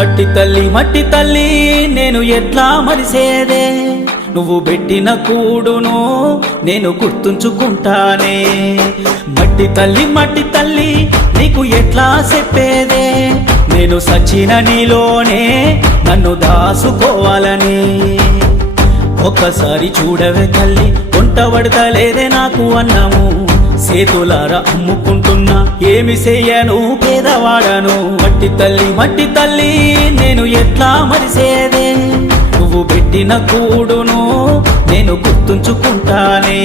మట్టి తల్లి మట్టి తల్లి నేను ఎట్లా మరిసేదే నువ్వు పెట్టిన కూడును నేను గుర్తుంచుకుంటానే మట్టి తల్లి మట్టి తల్లి నీకు ఎట్లా చెప్పేదే నేను సచిన నీలోనే నన్ను దాసుకోవాలని ఒక్కసారి చూడవే తల్లి వంట పడతలేదే నాకు అన్నాము సేతులారా అమ్ముకుంటున్నా ఏమి చెయ్యను పేదవాడను మట్టి తల్లి మట్టి తల్లి నేను ఎట్లా మరిసేదే నువ్వు పెట్టిన కూడును నేను గుర్తుంచుకుంటానే